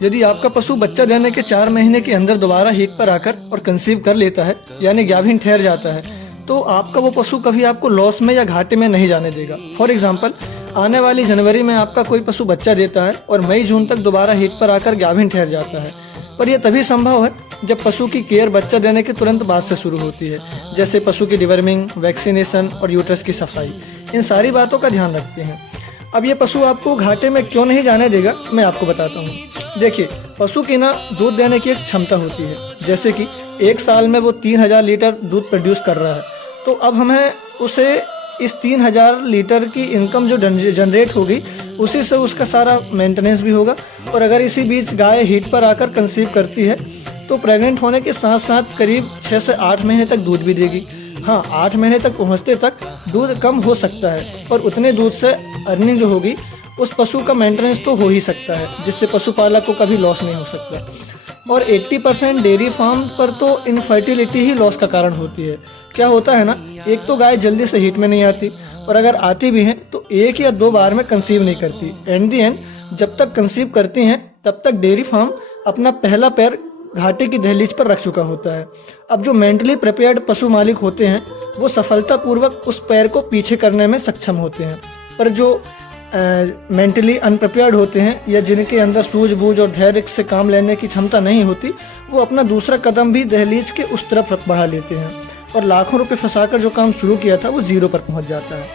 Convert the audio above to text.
यदि आपका पशु बच्चा देने के 4 महीने के अंदर दोबारा हीट पर आकर और कंसीव कर लेता है, यानी गाभिन ठहर जाता है, तो आपका वो पशु कभी आपको लॉस में या घाटे में नहीं जाने देगा। फॉर एग्जाम्पल, आने वाली जनवरी में आपका कोई पशु बच्चा देता है और मई जून तक दोबारा हीट पर आकर गाभिन ठहर जाता है, पर यह तभी संभव है जब पशु की केयर बच्चा देने के तुरंत बाद से शुरू होती है, जैसे पशु की डिवर्मिंग, वैक्सीनेशन और यूट्रस की सफाई। इन सारी बातों का ध्यान रखते हैं। अब ये पशु आपको घाटे में क्यों नहीं जाने देगा, मैं आपको बताता हूँ। देखिए, पशु की ना दूध देने की एक क्षमता होती है, जैसे कि 1 साल में वो 3000 लीटर दूध प्रोड्यूस कर रहा है, तो अब हमें उसे इस 3000 लीटर की इनकम जो जनरेट होगी, उसी से उसका सारा मेंटेनेंस भी होगा। और अगर इसी बीच गाय हीट पर आकर कंसीव करती है तो प्रेग्नेंट होने के साथ साथ करीब 6 से 8 महीने तक दूध भी देगी। हाँ, 8 महीने तक पहुँचते तक दूध कम हो सकता है, पर उतने दूध से अर्निंग जो होगी उस पशु का मेंटेनेंस तो हो ही सकता है, जिससे पशुपालक को कभी लॉस नहीं हो सकता। और 80% डेयरी फार्म पर तो इनफर्टिलिटी ही लॉस का कारण होती है। क्या होता है ना, एक तो गाय जल्दी से हीट में नहीं आती, और अगर आती भी हैं तो 1 या 2 बार में कंसीव नहीं करती। एंड दी एंड जब तक कंसीव करती हैं तब तक डेयरी फार्म अपना पहला पैर घाटे की दहलीज पर रख चुका होता है। अब जो मेंटली प्रिपेयर्ड पशु मालिक होते हैं वो सफलतापूर्वक उस पैर को पीछे करने में सक्षम होते हैं, पर जो मेंटली अनप्रिपेयर्ड होते हैं या जिनके अंदर सूझबूझ और धैर्य से काम लेने की क्षमता नहीं होती, वो अपना दूसरा कदम भी दहलीज के उस तरफ बढ़ा लेते हैं और लाखों रुपए फंसाकर जो काम शुरू किया था वो 0 पर पहुंच जाता है।